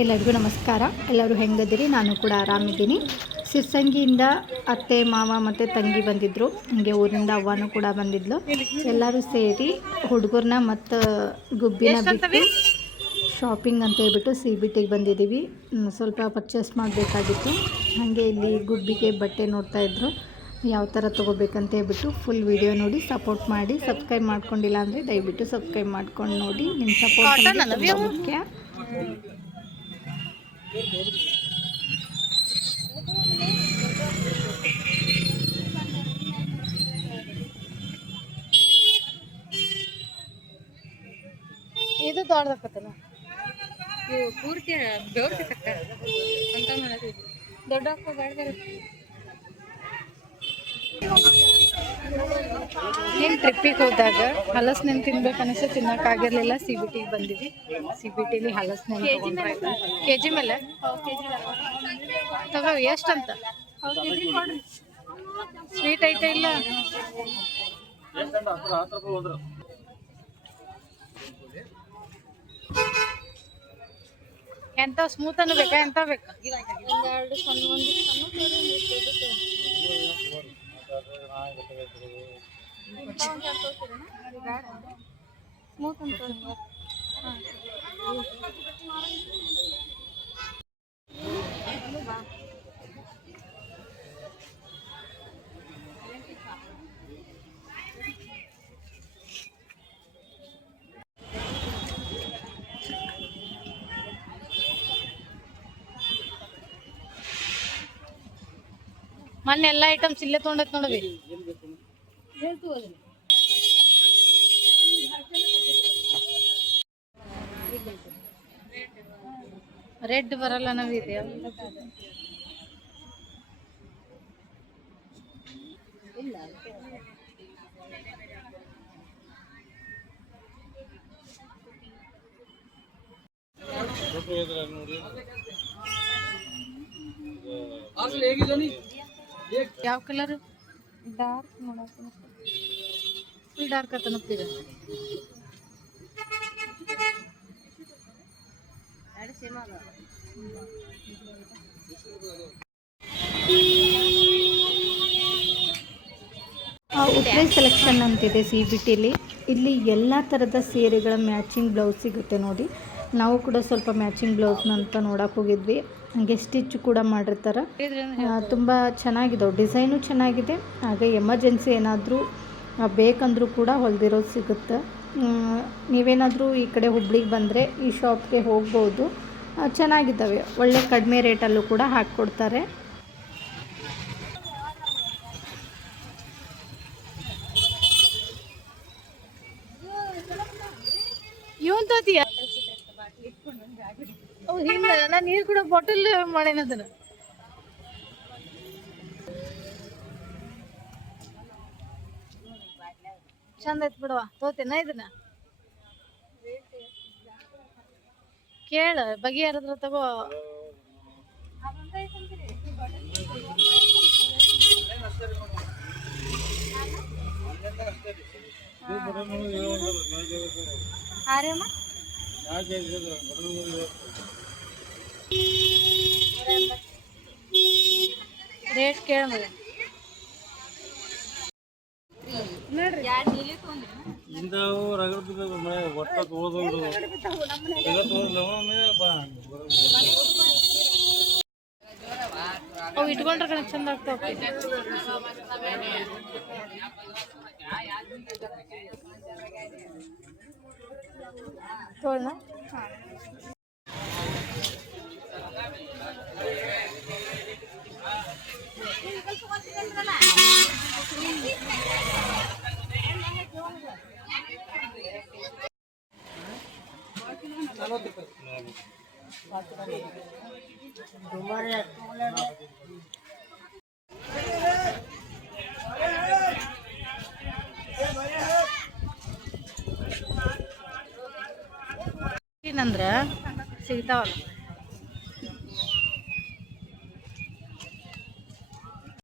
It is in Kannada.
ಎಲ್ಲರಿಗೂ ನಮಸ್ಕಾರ. ಎಲ್ಲರೂ ಹೆಂಗದಿರಿ? ನಾನು ಕೂಡ ಆರಾಮಿದ್ದೀನಿ. ಸಿರ್ಸಂಗಿಯಿಂದ ಅತ್ತೆ ಮಾವ ಮತ್ತು ತಂಗಿ ಬಂದಿದ್ದರು. ಹಾಗೆ ಊರಿಂದ ಅವ್ವನೂ ಕೂಡ ಬಂದಿದ್ಲು. ಎಲ್ಲರೂ ಸೇರಿ ಹುಡುಗರನ್ನ ಮತ್ತು ಗುಬ್ಬಿನ ಬಿಟ್ಟು ಶಾಪಿಂಗ್ ಅಂತ ಹೇಳ್ಬಿಟ್ಟು CBTಗೆ ಬಂದಿದ್ದೀವಿ. ಸ್ವಲ್ಪ ಪರ್ಚೇಸ್ ಮಾಡಬೇಕಾಗಿತ್ತು. ಹಾಗೆ ಇಲ್ಲಿ ಗುಬ್ಬಿಗೆ ಬಟ್ಟೆ ನೋಡ್ತಾಯಿದ್ರು, ಯಾವ ಥರ ತೊಗೋಬೇಕಂತ ಹೇಳ್ಬಿಟ್ಟು. ಫುಲ್ ವಿಡಿಯೋ ನೋಡಿ ಸಪೋರ್ಟ್ ಮಾಡಿ. ಸಬ್ಸ್ಕ್ರೈಬ್ ಮಾಡ್ಕೊಂಡಿಲ್ಲ ಅಂದರೆ ದಯವಿಟ್ಟು ಸಬ್ಸ್ಕ್ರೈಬ್ ಮಾಡ್ಕೊಂಡು ನೋಡಿ. ನಿಮ್ಮ ಸಪೋರ್ಟ್ ತುಂಬ ಮುಖ್ಯ. ಇದು ದೊಡ್ಡದಾಕತ್ತಲ್ಲ, ಇವು ಪೂರ್ತಿ ಬೆವ್ರ ಸಿಕ್ಕತ್ತ ಅಂತ ಮಾಡತ್ತೀವಿ. ದೊಡ್ಡ ಏನು ಟ್ರಿಪ್ಪಿಗೆ ಹೋದಾಗ ಹಲಸಿನಣ್ಣು ತಿನ್ಬೇಕು ಅನಿಸ್ತು, ತಿನ್ನೋಕ್ಕಾಗಿರಲಿಲ್ಲ. CBTಗೆ ಬಂದಿವಿ. CBTಲಿ ಹಲಸಿನಣ್ಣು ತೊಗೊಂಡ್ರೆ KG ಮೇಲೆ ತಗೋ. ಎಷ್ಟಂತ? ಸ್ವೀಟ್ ಐತೆ ಇಲ್ಲ? ಎಂತ ಸ್ಮೂತ್ ಅನ್ನು ಬೇಕಾ? ಎಂತ ಬೇಕಾ? ಒಂದೆರಡು ಸಣ್ಣ, ಸ್ಮೂತ್ ಅಂತ ಮೊನ್ನೆ ಎಲ್ಲ ಐಟಮ್ಸ್ ಇಲ್ಲೇ ತೊಗೊಂಡೈತೆ ನೋಡವಿ. ರೆಡ್ ಬರಲ್ಲ ನಾವಿದೆ. ಯಾವ ಕಲರ್? ಡಾರ್ಕ್ ನೋಡಕ್ಕೆ ಫುಲ್ ಡಾರ್ಕ್ ಆತ ನಪ್ಪಿದೆ. ಉಪ್ರೈ ಸೆಲೆಕ್ಷನ್ ಅಂತಿದೆ CBTಲಿ. ಇಲ್ಲಿ ಎಲ್ಲ ಥರದ ಸೀರೆಗಳ ಮ್ಯಾಚಿಂಗ್ ಬ್ಲೌಸ್ ಸಿಗುತ್ತೆ ನೋಡಿ. ನಾವು ಕೂಡ ಸ್ವಲ್ಪ ಮ್ಯಾಚಿಂಗ್ ಬ್ಲೌಸ್ನ ಅಂತ ನೋಡಕ್ಕೆ ಹೋಗಿದ್ವಿ. ಹಾಗೆ ಸ್ಟಿಚ್ ಕೂಡ ಮಾಡಿರ್ತಾರೆ. ತುಂಬ ಚೆನ್ನಾಗಿದ್ದಾವೆ, ಡಿಸೈನು ಚೆನ್ನಾಗಿದೆ. ಹಾಗೆ ಎಮರ್ಜೆನ್ಸಿ ಏನಾದರೂ ಬೇಕಂದ್ರೂ ಕೂಡ ಹೊಲಿದಿರೋದು ಸಿಗುತ್ತೆ. ನೀವೇನಾದರೂ ಈ ಕಡೆ ಹುಬ್ಳಿಗೆ ಬಂದರೆ ಈ ಶಾಪ್ಗೆ ಹೋಗ್ಬೋದು. ಚೆನ್ನಾಗಿದ್ದಾವೆ, ಒಳ್ಳೆ ಕಡಿಮೆ ರೇಟಲ್ಲೂ ಕೂಡ ಹಾಕ್ಕೊಡ್ತಾರೆ. ಇವನ್ ತೋತಿಯ? ಹಿಂಗ ನಾನು ನೀರು ಕೂಡ ಬಾಟಲ್ ಮಾಡೇನದನ್ನ. ಚಂದ ಐತ್ ಬಿಡವಾ, ತೋತೇನ ಇದನ್ನ? ಕೇಳ, ಬಗೆಹರದ್ರ ತಗೋ. ಆರ್ಯಮ್ಮ ರೇಟ್ ಕೇಳ ನೋಡ್ರಿ. ಅವು ಇಟ್ಕೊಂಡ್ರೆ ಕಣಕ್ ಚಂದ ಆಗ್ತಾವ. ತೋಳ್ನ ಏನಂದ್ರೆ ಸಿಗ್ತಾವಲ್ಲ